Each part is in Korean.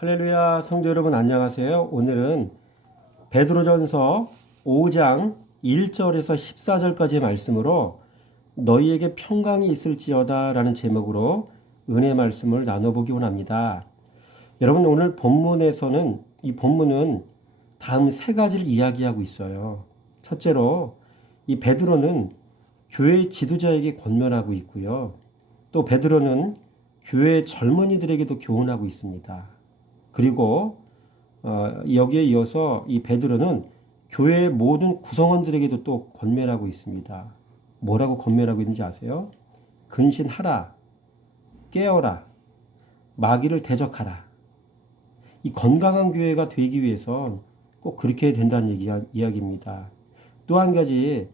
할렐루야, 성도 여러분 안녕하세요. 오늘은 베드로전서 5장 1절에서 14절까지의 말씀으로 너희에게 평강이 있을지어다 라는 제목으로 은혜 말씀을 나눠보기 원합니다. 여러분, 오늘 본문에서는 이 본문은 다음 세 가지를 이야기하고 있어요. 첫째로 이 베드로는 교회 지도자에게 권면하고 있고요. 또 베드로는 교회 젊은이들에게도 교훈하고 있습니다. 그리고 여기에 이어서 이 베드로는 교회의 모든 구성원들에게도 또 권면하고 있습니다. 뭐라고 권면하고 있는지 아세요? 근신하라, 깨어라, 마귀를 대적하라. 이 건강한 교회가 되기 위해서 꼭 그렇게 된다는 이야기입니다. 또 한 가지,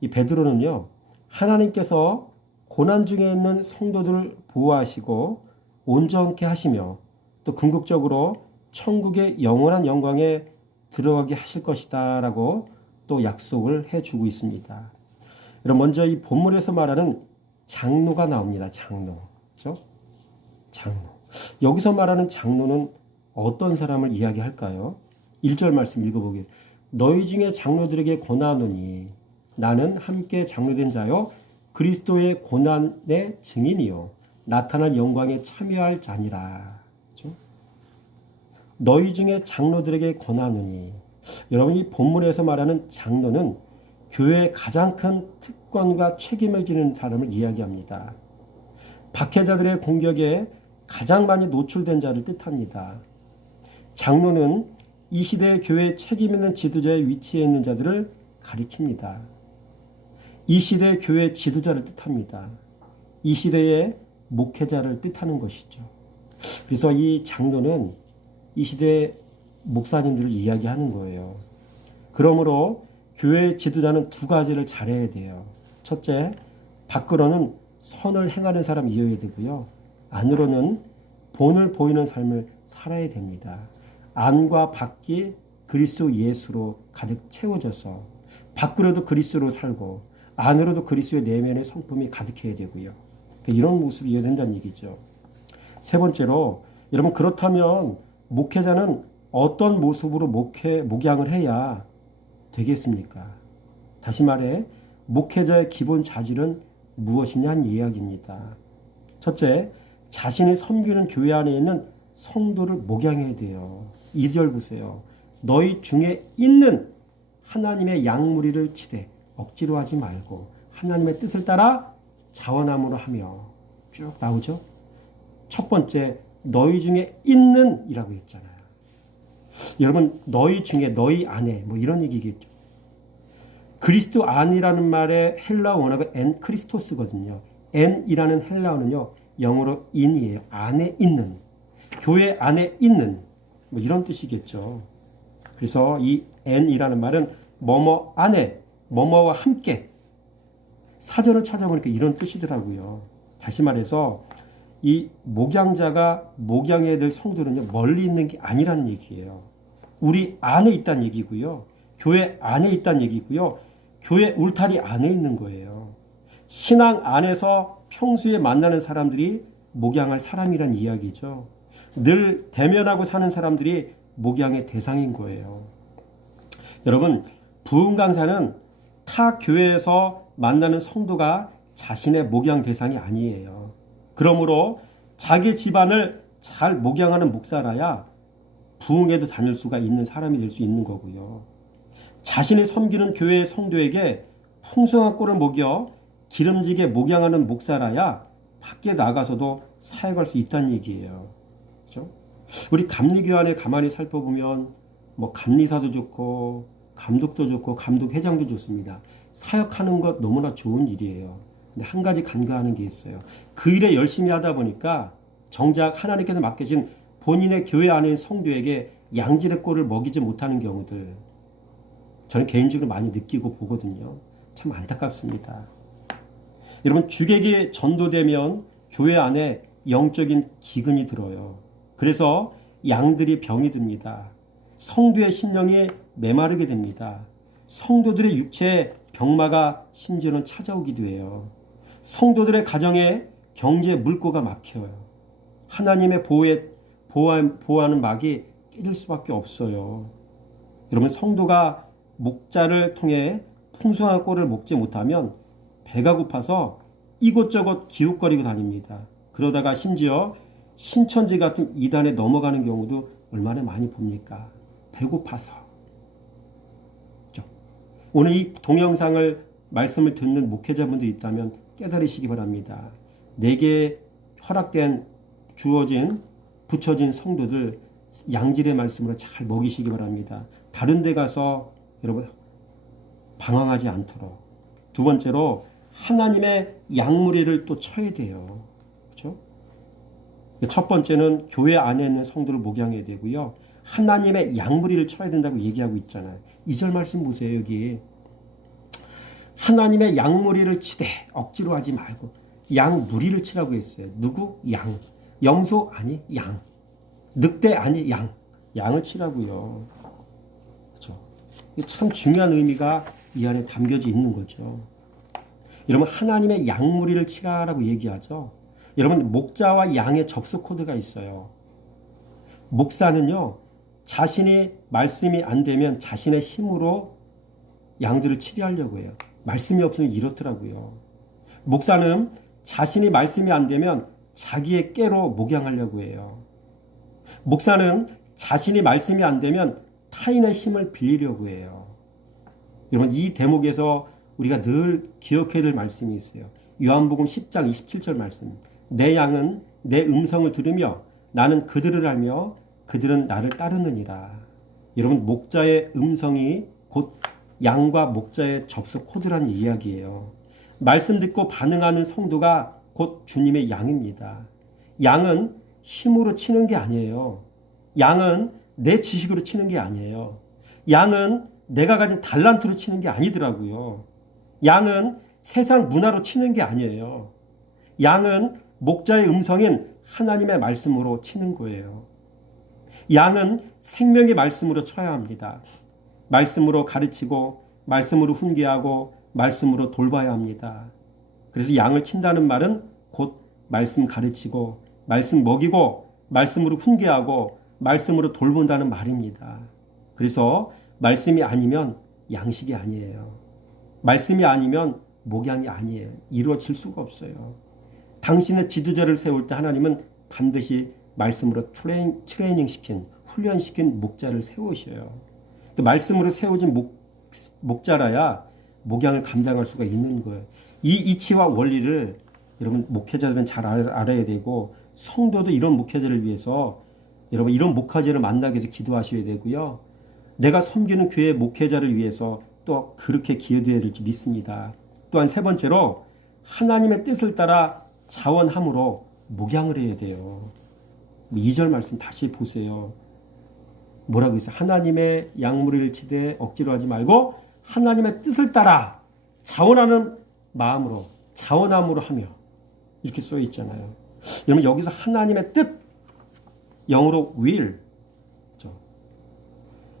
이 베드로는요, 하나님께서 고난 중에 있는 성도들을 보호하시고 온전케 하시며 또 궁극적으로 천국의 영원한 영광에 들어가게 하실 것이다 라고 또 약속을 해주고 있습니다. 그럼 먼저 이 본문에서 말하는 장로가 나옵니다. 장로. 그렇죠? 장로. 여기서 말하는 장로는 어떤 사람을 이야기할까요? 1절 말씀 읽어보겠습니다. 너희 중에 장로들에게 권하노니 나는 함께 장로된 자요 그리스도의 고난의 증인이요 나타날 영광에 참여할 자니라. 너희 중에 장로들에게 권하노니, 여러분 이 본문에서 말하는 장로는 교회의 가장 큰 특권과 책임을 지는 사람을 이야기합니다. 박해자들의 공격에 가장 많이 노출된 자를 뜻합니다. 장로는 이 시대의 교회에 책임 있는 지도자의 위치에 있는 자들을 가리킵니다. 이 시대의 교회 지도자를 뜻합니다. 이 시대의 목회자를 뜻하는 것이죠. 그래서 이 장로는 이 시대 목사님들을 이야기하는 거예요. 그러므로 교회 지도자는 두 가지를 잘해야 돼요. 첫째, 밖으로는 선을 행하는 사람이어야 되고요. 안으로는 본을 보이는 삶을 살아야 됩니다. 안과 밖이 그리스도 예수로 가득 채워져서 밖으로도 그리스도로 살고 안으로도 그리스도의 내면의 성품이 가득해야 되고요. 이런 모습이어야 된다는 얘기죠. 세 번째로, 여러분 그렇다면 목회자는 어떤 모습으로 목양을 해야 되겠습니까? 다시 말해 목회자의 기본 자질은 무엇이냐는 이야기입니다. 첫째, 자신이 섬기는 교회 안에 있는 성도를 목양해야 돼요. 2절 보세요. 너희 중에 있는 하나님의 양무리를 치되 억지로 하지 말고 하나님의 뜻을 따라 자원함으로 하며 쭉 나오죠. 첫 번째, 너희 중에 있는 이라고 했잖아요. 여러분 너희 중에 너희 안에 뭐 이런 얘기겠죠. 그리스도 안이라는 말의 헬라어 원어가 엔 크리스토스거든요. 엔이라는 헬라어는요 영어로 인이에요. 안에 있는, 교회 안에 있는 뭐 이런 뜻이겠죠. 그래서 이 엔이라는 말은 뭐뭐 안에 뭐뭐와 함께, 사전을 찾아보니까 이런 뜻이더라고요. 다시 말해서 이 목양자가 목양해야 될 성도는요 멀리 있는 게 아니라는 얘기예요. 우리 안에 있다는 얘기고요. 교회 안에 있다는 얘기고요. 교회 울타리 안에 있는 거예요. 신앙 안에서 평소에 만나는 사람들이 목양할 사람이란 이야기죠. 늘 대면하고 사는 사람들이 목양의 대상인 거예요. 여러분, 부흥 강사는 타 교회에서 만나는 성도가 자신의 목양 대상이 아니에요. 그러므로 자기 집안을 잘 목양하는 목사라야 부흥에도 다닐 수가 있는 사람이 될 수 있는 거고요. 자신이 섬기는 교회의 성도에게 풍성한 꼴을 먹여 기름지게 목양하는 목사라야 밖에 나가서도 사역할 수 있다는 얘기예요. 그렇죠? 우리 감리교환에 가만히 살펴보면 뭐 감리사도 좋고 감독도 좋고 감독회장도 좋습니다. 사역하는 것 너무나 좋은 일이에요. 근데 한 가지 간과하는 게 있어요. 그 일에 열심히 하다 보니까 정작 하나님께서 맡겨진 본인의 교회 안에 있는 성도에게 양질의 꼴을 먹이지 못하는 경우들, 저는 개인적으로 많이 느끼고 보거든요. 참 안타깝습니다. 여러분, 주객이 전도되면 교회 안에 영적인 기근이 들어요. 그래서 양들이 병이 듭니다. 성도의 심령이 메마르게 됩니다. 성도들의 육체에 병마가 심지어는 찾아오기도 해요. 성도들의 가정에 경제 물꼬가 막혀요. 하나님의 보호에 보호하는 막이 깨질 수밖에 없어요. 여러분, 성도가 목자를 통해 풍성한 꼴을 먹지 못하면 배가 고파서 이곳저곳 기웃거리고 다닙니다. 그러다가 심지어 신천지 같은 이단에 넘어가는 경우도 얼마나 많이 봅니까? 배고파서. 오늘 이 동영상을 말씀을 듣는 목회자분들이 있다면 깨달으시기 바랍니다. 내게 허락된 주어진 붙여진 성도들 양질의 말씀으로 잘 먹이시기 바랍니다. 다른 데 가서 여러분 방황하지 않도록. 두 번째로 하나님의 양무리를 또 쳐야 돼요. 그렇죠? 첫 번째는 교회 안에 있는 성도를 목양해야 되고요. 하나님의 양무리를 쳐야 된다고 얘기하고 있잖아요. 2절 말씀 보세요. 여기 하나님의 양무리를 치되 억지로 하지 말고 양무리를 치라고 했어요. 누구? 양. 염소? 아니 양. 늑대? 아니 양. 양을 치라고요. 그렇죠? 참 중요한 의미가 이 안에 담겨져 있는 거죠. 여러분, 하나님의 양무리를 치라라고 얘기하죠. 여러분, 목자와 양의 접속 코드가 있어요. 목사는요, 자신이 말씀이 안 되면 자신의 힘으로 양들을 치료하려고 해요. 말씀이 없으면 이렇더라고요. 목사는 자신이 말씀이 안 되면 자기의 깨로 목양하려고 해요. 목사는 자신이 말씀이 안 되면 타인의 힘을 빌리려고 해요. 여러분, 이 대목에서 우리가 늘 기억해야 될 말씀이 있어요. 요한복음 10장 27절 말씀. 내 양은 내 음성을 들으며 나는 그들을 알며 그들은 나를 따르느니라. 여러분, 목자의 음성이 곧 양과 목자의 접속 코드라는 이야기예요. 말씀 듣고 반응하는 성도가 곧 주님의 양입니다. 양은 힘으로 치는 게 아니에요. 양은 내 지식으로 치는 게 아니에요. 양은 내가 가진 달란트로 치는 게 아니더라고요. 양은 세상 문화로 치는 게 아니에요. 양은 목자의 음성인 하나님의 말씀으로 치는 거예요. 양은 생명의 말씀으로 쳐야 합니다. 말씀으로 가르치고 말씀으로 훈계하고 말씀으로 돌봐야 합니다. 그래서 양을 친다는 말은 곧 말씀 가르치고 말씀 먹이고 말씀으로 훈계하고 말씀으로 돌본다는 말입니다. 그래서 말씀이 아니면 양식이 아니에요. 말씀이 아니면 목양이 아니에요. 이루어질 수가 없어요. 당신의 지도자를 세울 때 하나님은 반드시 말씀으로 트레이닝시킨, 훈련시킨 목자를 세우셔요. 그 말씀으로 세워진 목자라야 목양을 감당할 수가 있는 거예요. 이 이치와 원리를 여러분 목회자들은 잘 알아야 되고, 성도도 이런 목회자를 위해서 여러분 이런 목회자를 만나기 위해서 기도하셔야 되고요. 내가 섬기는 교회 목회자를 위해서 또 그렇게 기도해야 될지 믿습니다. 또한 세 번째로 하나님의 뜻을 따라 자원함으로 목양을 해야 돼요. 2절 말씀 다시 보세요. 뭐라고 있어요? 하나님의 양무리를 치되 억지로 하지 말고 하나님의 뜻을 따라 자원하는 마음으로, 자원함으로 하며, 이렇게 써 있잖아요. 여러분, 여기서 하나님의 뜻, 영어로 will,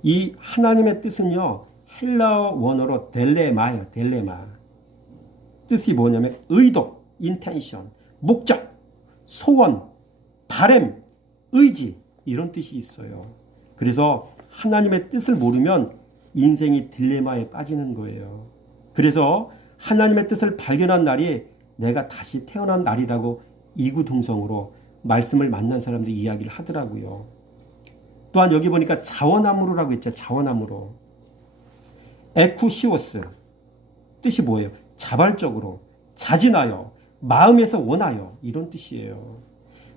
이 하나님의 뜻은요, 헬라어 원어로 델레마예요. 델레마. 뜻이 뭐냐면 의도, intention, 목적, 소원, 바람, 의지, 이런 뜻이 있어요. 그래서 하나님의 뜻을 모르면 인생이 딜레마에 빠지는 거예요. 그래서 하나님의 뜻을 발견한 날이 내가 다시 태어난 날이라고 이구동성으로 말씀을 만난 사람들이 이야기를 하더라고요. 또한 여기 보니까 자원함으로라고 했죠. 자원함으로. 에쿠시오스, 뜻이 뭐예요? 자발적으로, 자진하여, 마음에서 원하여, 이런 뜻이에요.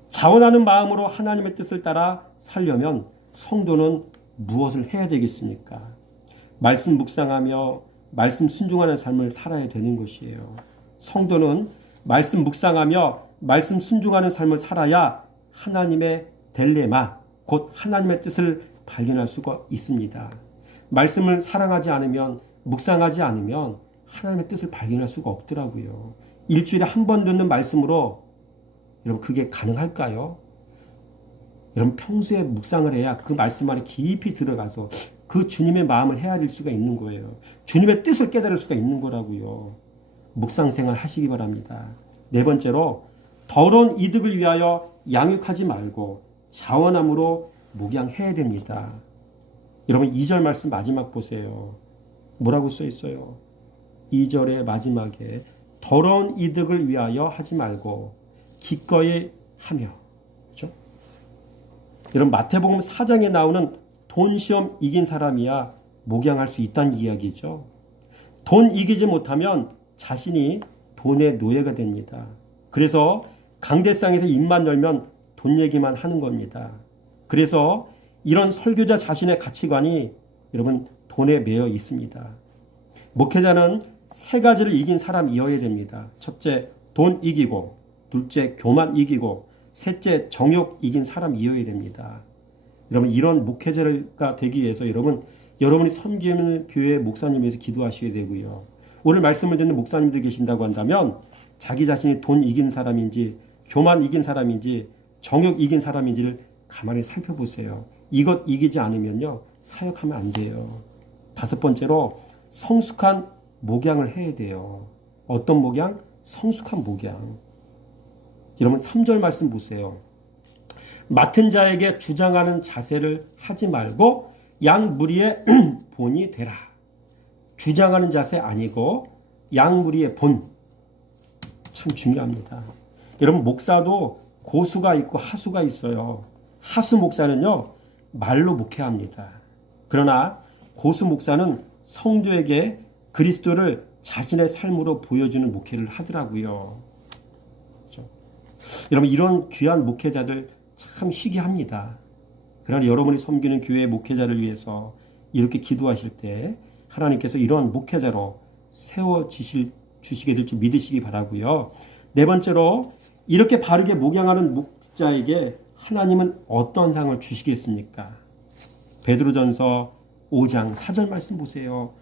자원하는 마음으로 하나님의 뜻을 따라 살려면 성도는 무엇을 해야 되겠습니까? 말씀 묵상하며 말씀 순종하는 삶을 살아야 되는 것이에요. 성도는 말씀 묵상하며 말씀 순종하는 삶을 살아야 하나님의 델레마, 곧 하나님의 뜻을 발견할 수가 있습니다. 말씀을 사랑하지 않으면, 묵상하지 않으면 하나님의 뜻을 발견할 수가 없더라고요. 일주일에 한 번 듣는 말씀으로 여러분 그게 가능할까요? 여러분 평소에 묵상을 해야 그 말씀 안에 깊이 들어가서 그 주님의 마음을 헤아릴 수가 있는 거예요. 주님의 뜻을 깨달을 수가 있는 거라고요. 묵상 생활 하시기 바랍니다. 네 번째로 더러운 이득을 위하여 양육하지 말고 자원함으로 목양해야 됩니다. 여러분 2절 말씀 마지막 보세요. 뭐라고 써 있어요? 2절의 마지막에 더러운 이득을 위하여 하지 말고 기꺼이 하며. 그렇죠? 여러분 마태복음 4장에 나오는 돈 시험 이긴 사람이야 목양할 수 있다는 이야기죠. 돈 이기지 못하면 자신이 돈의 노예가 됩니다. 그래서 강대상에서 입만 열면 돈 얘기만 하는 겁니다. 그래서 이런 설교자 자신의 가치관이 여러분 돈에 매여 있습니다. 목회자는 세 가지를 이긴 사람이어야 됩니다. 첫째, 돈 이기고, 둘째, 교만 이기고, 셋째, 정욕 이긴 사람이어야 됩니다. 여러분 이런 목회자가 되기 위해서 여러분이 섬기는 교회 목사님 위해서 기도하셔야 되고요. 오늘 말씀을 듣는 목사님들 계신다고 한다면 자기 자신이 돈 이긴 사람인지 교만 이긴 사람인지 정욕 이긴 사람인지를 가만히 살펴보세요. 이것 이기지 않으면요 사역하면 안 돼요. 다섯 번째로 성숙한 목양을 해야 돼요. 어떤 목양? 성숙한 목양. 여러분 3절 말씀 보세요. 맡은 자에게 주장하는 자세를 하지 말고 양 무리의 본이 되라. 주장하는 자세 아니고 양 무리의 본. 참 중요합니다. 여러분 목사도 고수가 있고 하수가 있어요. 하수 목사는요 말로 목회합니다. 그러나 고수 목사는 성도에게 그리스도를 자신의 삶으로 보여주는 목회를 하더라고요. 그렇죠? 여러분 이런 귀한 목회자들 참 희귀합니다. 그러나 여러분이 섬기는 교회의 목회자를 위해서 이렇게 기도하실 때 하나님께서 이러한 목회자로 세워주시게 될 줄 믿으시기 바라고요. 네 번째로 이렇게 바르게 목양하는 목자에게 하나님은 어떤 상을 주시겠습니까? 베드로전서 5장 4절 말씀 보세요.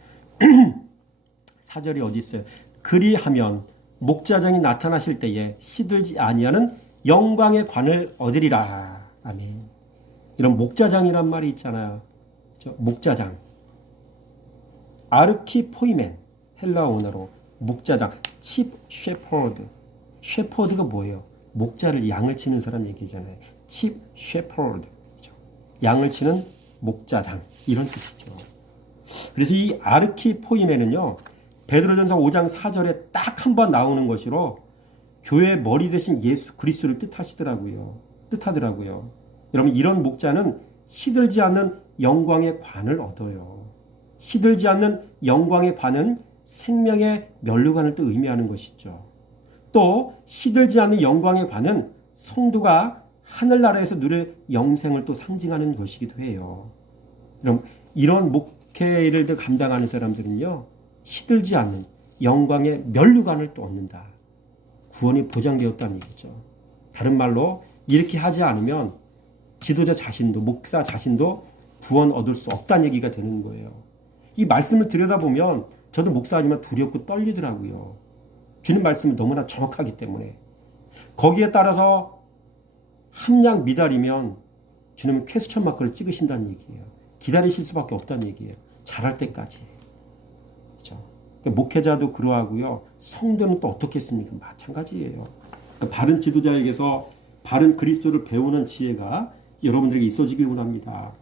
4절이 어디 있어요? 그리하면 목자장이 나타나실 때에 시들지 아니하는 영광의 관을 얻으리라. 아멘. 이런 목자장이란 말이 있잖아요. 목자장. 아르키포이멘 헬라어 원어로 목자장, 칩 셰퍼드. 셰퍼드가 뭐예요? 목자를 양을 치는 사람 얘기잖아요. 칩 셰퍼드. 양을 치는 목자장 이런 뜻이죠. 그래서 이 아르키포이멘은요. 베드로전서 5장 4절에 딱 한 번 나오는 것으로 교회의 머리 대신 예수 그리스도를 뜻하더라고요. 여러분 이런 목자는 시들지 않는 영광의 관을 얻어요. 시들지 않는 영광의 관은 생명의 면류관을 또 의미하는 것이죠. 또 시들지 않는 영광의 관은 성도가 하늘나라에서 누릴 영생을 또 상징하는 것이기도 해요. 그럼 이런 목회를 감당하는 사람들은요. 시들지 않는 영광의 면류관을 또 얻는다. 구원이 보장되었다는 얘기죠. 다른 말로 이렇게 하지 않으면 지도자 자신도 목사 자신도 구원 얻을 수 없다는 얘기가 되는 거예요. 이 말씀을 들여다보면 저도 목사하지만 두렵고 떨리더라고요. 주는 말씀이 너무나 정확하기 때문에 거기에 따라서 함량 미달이면 주님은 퀘스천 마크를 찍으신다는 얘기예요. 기다리실 수밖에 없다는 얘기예요. 잘할 때까지. 그렇죠? 그러니까 목회자도 그러하고요. 성도는 또 어떻겠습니까? 마찬가지예요. 그러니까 바른 지도자에게서 바른 그리스도를 배우는 지혜가 여러분들에게 있어지길 원합니다.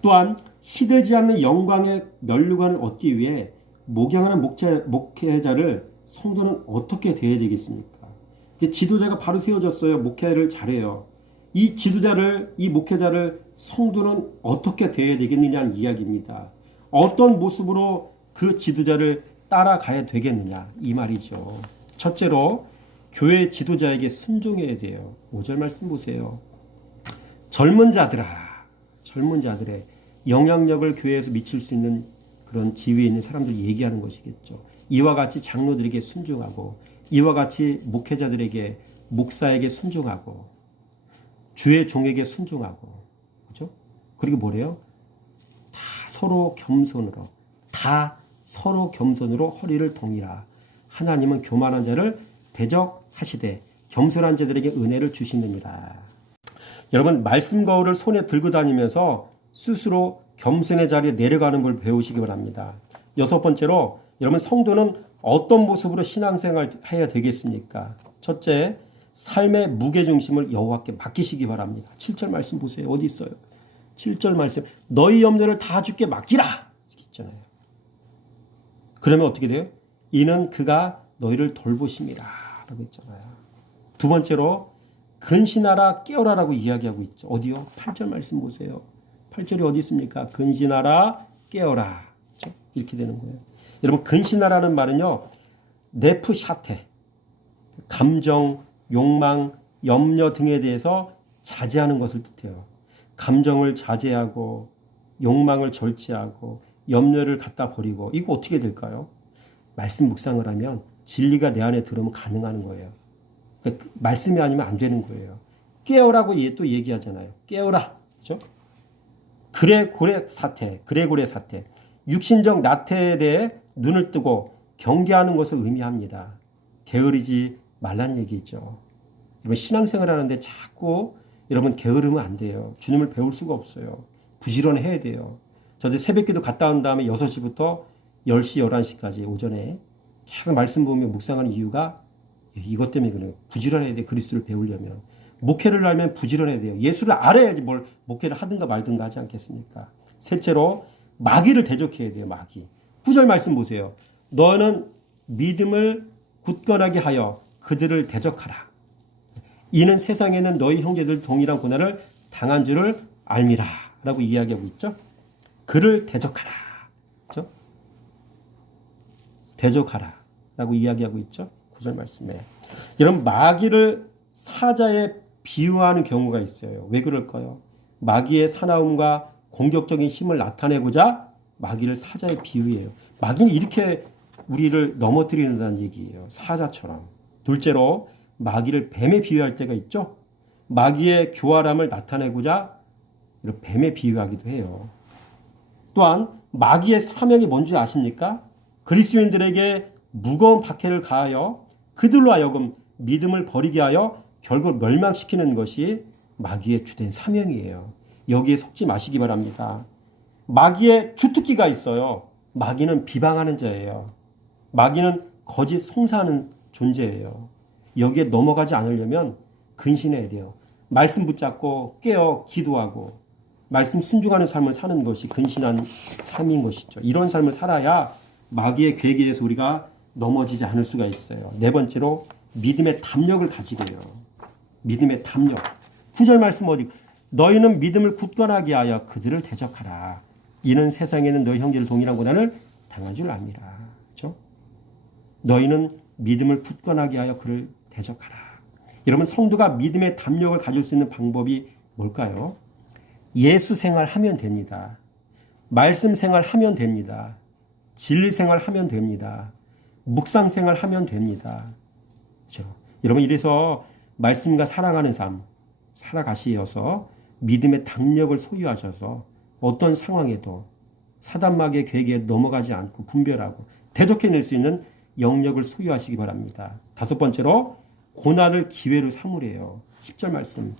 또한 시들지 않는 영광의 면류관을 얻기 위해 목양하는 목회자를 성도는 어떻게 대해야 되겠습니까? 지도자가 바로 세워졌어요. 목회를 잘해요. 이 지도자를, 이 목회자를 성도는 어떻게 대해야 되겠느냐는 이야기입니다. 어떤 모습으로 그 지도자를 따라가야 되겠느냐 이 말이죠. 첫째로 교회 지도자에게 순종해야 돼요. 5절 말씀 보세요. 젊은 자들의 영향력을 교회에서 미칠 수 있는 그런 지위에 있는 사람들이 얘기하는 것이겠죠. 이와 같이 장로들에게 순종하고 이와 같이 목회자들에게 목사에게 순종하고 주의 종에게 순종하고 그렇죠? 그리고 뭐래요? 서로 겸손으로 허리를 동이라. 하나님은 교만한 자를 대적하시되 겸손한 자들에게 은혜를 주시느니라. 여러분 말씀 거울을 손에 들고 다니면서 스스로 겸손의 자리에 내려가는 걸 배우시기 바랍니다. 여섯 번째로 여러분 성도는 어떤 모습으로 신앙생활 해야 되겠습니까? 첫째, 삶의 무게중심을 여호와께 맡기시기 바랍니다. 7절 말씀 보세요. 어디 있어요? 7절 말씀. 너희 염려를 다 주께 맡기라. 이렇게 있잖아요. 그러면 어떻게 돼요? 이는 그가 너희를 돌보심이라 라고 있잖아요. 두 번째로 근신하라 깨어라라고 이야기하고 있죠. 어디요? 8절 말씀 보세요. 8절이 어디 있습니까? 근신하라 깨어라. 그렇죠? 이렇게 되는 거예요. 여러분 근신하라는 말은요. 네프샤테 감정, 욕망, 염려 등에 대해서 자제하는 것을 뜻해요. 감정을 자제하고 욕망을 절제하고 염려를 갖다 버리고 이거 어떻게 될까요? 말씀 묵상을 하면 진리가 내 안에 들어오면 가능한 거예요. 그러니까 말씀이 아니면 안 되는 거예요. 깨어라고 또 얘기하잖아요. 깨어라. 그렇죠? 그레고레 사태. 육신적 나태에 대해 눈을 뜨고 경계하는 것을 의미합니다. 게으르지 말란 얘기죠. 여러분 신앙생활 하는데 자꾸 여러분 게으르면 안 돼요. 주님을 배울 수가 없어요. 부지런해야 돼요. 저도 새벽기도 갔다 온 다음에 6시부터 10시, 11시까지 오전에 계속 말씀 보며 묵상하는 이유가 이것 때문에 그래요. 부지런해야 돼. 그리스도를 배우려면. 목회를 알면 부지런해야 돼요. 예수를 알아야지 뭘 목회를 하든가 말든가 하지 않겠습니까? 셋째로 마귀를 대적해야 돼요. 마귀. 9절 말씀 보세요. 너는 믿음을 굳건하게 하여 그들을 대적하라. 이는 세상에는 너희 형제들 동일한 고난을 당한 줄을 알미라 라고 이야기하고 있죠. 그를 대적하라. 그렇죠? 대적하라 라고 이야기하고 있죠. 9절 말씀에. 이런 마귀를 사자에 비유하는 경우가 있어요. 왜 그럴까요? 마귀의 사나움과 공격적인 힘을 나타내고자 마귀를 사자에 비유해요. 마귀는 이렇게 우리를 넘어뜨리는다는 얘기예요. 사자처럼. 둘째로 마귀를 뱀에 비유할 때가 있죠. 마귀의 교활함을 나타내고자 이런 뱀에 비유하기도 해요. 또한 마귀의 사명이 뭔지 아십니까? 그리스도인들에게 무거운 박해를 가하여 그들로 하여금 믿음을 버리게 하여 결국 멸망시키는 것이 마귀의 주된 사명이에요. 여기에 속지 마시기 바랍니다. 마귀의 주특기가 있어요. 마귀는 비방하는 자예요. 마귀는 거짓 송사하는 존재예요. 여기에 넘어가지 않으려면 근신해야 돼요. 말씀 붙잡고 깨어 기도하고 말씀 순종하는 삶을 사는 것이 근신한 삶인 것이죠. 이런 삶을 살아야 마귀의 괴계에서 우리가 넘어지지 않을 수가 있어요. 네 번째로 믿음의 담력을 가지고요. 믿음의 담력. 9절 말씀 어디? 너희는 믿음을 굳건하게 하여 그들을 대적하라. 이는 세상에는 너희 형제를 동일한 고난을 당한 줄 압니다. 그렇죠? 너희는 믿음을 굳건하게 하여 그를 대적하라. 여러분 성도가 믿음의 담력을 가질 수 있는 방법이 뭘까요? 예수 생활하면 됩니다. 말씀 생활하면 됩니다. 진리 생활하면 됩니다. 묵상 생활하면 됩니다. 그렇죠? 여러분 이래서 말씀과 사랑하는 삶 살아가시어서 믿음의 담력을 소유하셔서 어떤 상황에도 사단마귀의 괴계에 넘어가지 않고 분별하고 대적해낼 수 있는 영역을 소유하시기 바랍니다. 다섯 번째로 고난을 기회로 삼으래요. 10절 말씀.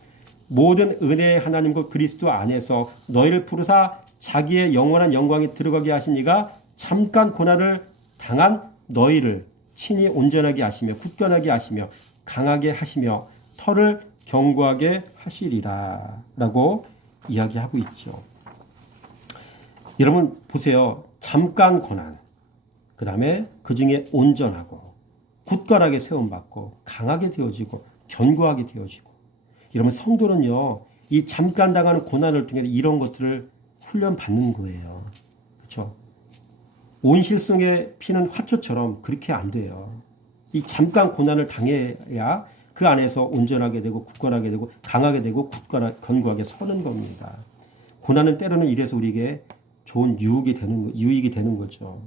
모든 은혜의 하나님과 그리스도 안에서 너희를 부르사 자기의 영원한 영광에 들어가게 하신 이가 잠깐 고난을 당한 너희를 친히 온전하게 하시며 굳건하게 하시며 강하게 하시며 털을 견고하게 하시리라 라고 이야기하고 있죠. 여러분 보세요. 잠깐 고난, 그 다음에 그 중에 온전하고 굳건하게 세움받고 강하게 되어지고 견고하게 되어지고. 여러분 성도는요. 이 잠깐 당하는 고난을 통해 이런 것들을 훈련받는 거예요. 그렇죠? 온실속에 피는 화초처럼 그렇게 안 돼요. 이 잠깐 고난을 당해야 그 안에서 온전하게 되고 굳건하게 되고 강하게 되고 견고하게 서는 겁니다. 고난은 때로는 이래서 우리에게 좋은 유익이 되는 거죠.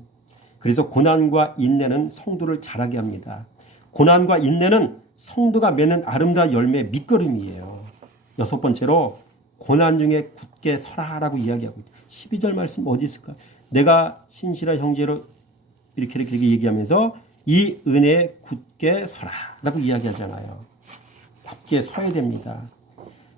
그래서 고난과 인내는 성도를 자라게 합니다. 고난과 인내는 성도가 맺는 아름다운 열매의 밑거름이에요. 여섯 번째로 고난 중에 굳게 서라라고 이야기하고 있다. 12절 말씀 어디 있을까? 내가 신실한 형제로 이렇게 얘기하면서 이 은혜에 굳게 서라라고 이야기하잖아요. 굳게 서야 됩니다.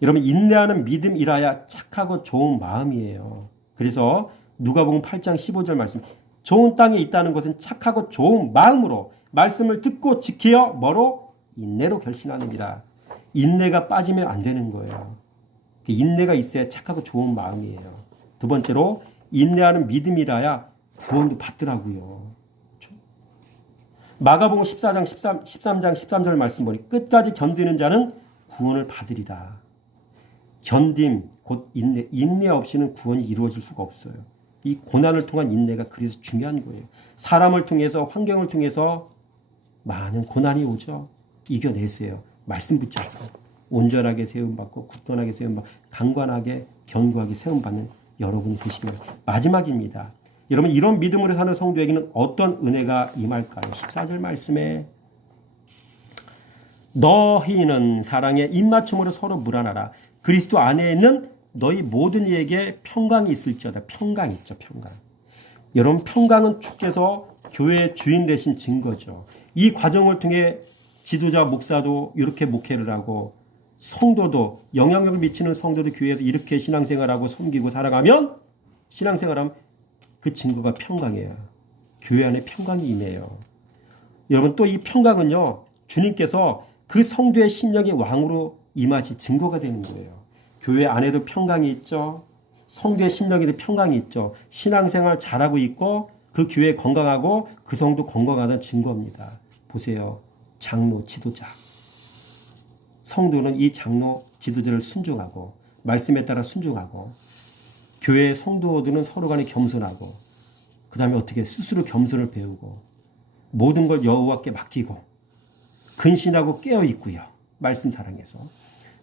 여러분 인내하는 믿음이라야 착하고 좋은 마음이에요. 그래서 누가복음 8장 15절 말씀. 좋은 땅에 있다는 것은 착하고 좋은 마음으로 말씀을 듣고 지키어 뭐로 인내로 결신하느니라. 인내가 빠지면 안 되는 거예요. 인내가 있어야 착하고 좋은 마음이에요. 두 번째로 인내하는 믿음이라야 구원도 받더라고요. 마가복음 14장 13장 13절 말씀 보니 끝까지 견디는 자는 구원을 받으리라. 견딤 곧 인내 없이는 구원이 이루어질 수가 없어요. 이 고난을 통한 인내가 그래서 중요한 거예요. 사람을 통해서 환경을 통해서 많은 고난이 오죠. 이겨내세요. 말씀 붙잡고 온전하게 세움받고 굳건하게 세움받고 강관하게 견고하게 세움받는 여러분이 되시길 마지막입니다. 여러분 이런 믿음으로 사는 성도에게는 어떤 은혜가 임할까요? 14절 말씀에 너희는 사랑에 입맞춤으로 서로 물안하라. 그리스도 안에 있는 너희 모든 이에게 평강이 있을지어다. 평강 있죠. 평강. 여러분 평강은 축제에서 교회의 주인 되신 증거죠. 이 과정을 통해 지도자 목사도 이렇게 목회를 하고 성도도 영향력을 미치는 성도도 교회에서 이렇게 신앙생활하고 섬기고 살아가면 신앙생활하면 그 증거가 평강이에요. 교회 안에 평강이 임해요. 여러분 또 이 평강은요. 주님께서 그 성도의 심령이 왕으로 임하신 증거가 되는 거예요. 교회 안에도 평강이 있죠. 성도의 심령에도 평강이 있죠. 신앙생활 잘하고 있고 그 교회 건강하고 그 성도 건강하다는 증거입니다. 보세요. 장로, 지도자. 성도는 이 장로, 지도자를 순종하고 말씀에 따라 순종하고 교회 성도들은 서로 간에 겸손하고 그 다음에 어떻게 스스로 겸손을 배우고 모든 걸 여호와께 맡기고 근신하고 깨어있고요. 말씀 사랑해서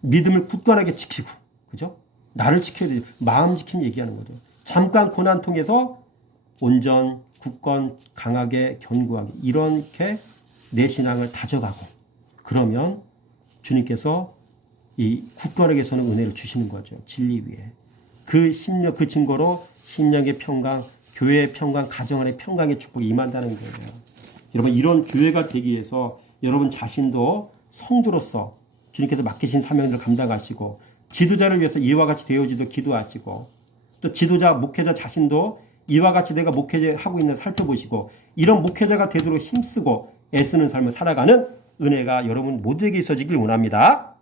믿음을 굳건하게 지키고 그죠? 나를 지켜야 되죠. 마음 지킴 얘기하는 거죠. 잠깐 고난 통해서 온전, 굳건, 강하게, 견고하게 이렇게 내 신앙을 다져가고 그러면 주님께서 이 굳건하게 서는 은혜를 주시는 거죠. 진리 위에. 그 심령, 그 증거로 심령의 평강, 교회의 평강, 가정 안의 평강의 축복이 임한다는 거예요. 여러분 이런 교회가 되기 위해서 여러분 자신도 성도로서 주님께서 맡기신 사명을 감당하시고 지도자를 위해서 이와 같이 되어지도 기도하시고 또 지도자, 목회자 자신도 이와 같이 내가 목회하고 있는 살펴보시고 이런 목회자가 되도록 힘쓰고 애쓰는 삶을 살아가는 은혜가 여러분 모두에게 있어지길 원합니다.